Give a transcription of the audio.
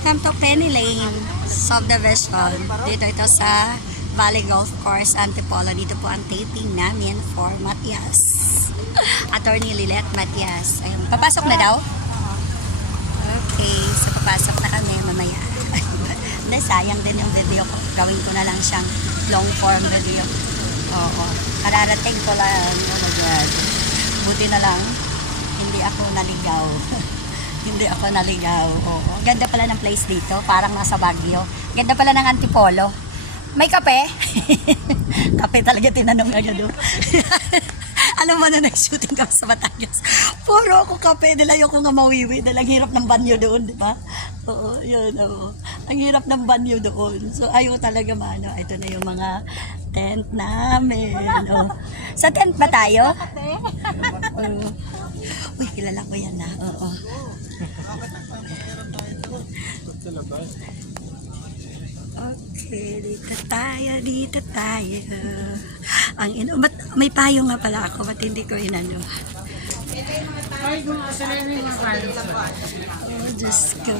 Welcome to Penny Lane, subdivision. Dito ito sa Valley Golf Course, Antipolo. Dito po ang taping namin for Matias. Attorney Lilet Matias. Ayun. Papasok na daw? Okay, so papasok na kami mamaya. Hindi, sayang din yung video ko. Gawin ko na lang siyang long form video. Oo. Kararating ko lang. Oh my God. Buti na lang, hindi ako naligaw. Hindi ako naligaw. Oo. Ganda pala ng place dito. Parang nasa Baguio. Ganda pala ng Antipolo. May kape? Kape talaga tinanong agad doon. Alam mo na nag-shooting kami sa Batangas. Puro ako kape. Dahil ayoko nga mawiwi. Dahil ang hirap ng banyo doon. Di ba? Oo. Yun. Oo. Ang hirap ng banyo doon. So ayaw talaga mano. Ito na yung mga tent namin. Oh. Sa tent ba tayo? Uy, kilala ko yan na. Oo. Okay, dito tayo. Ang ba't may payo nga pala ako, ba't hindi ko inano? Oh, Diyos ko.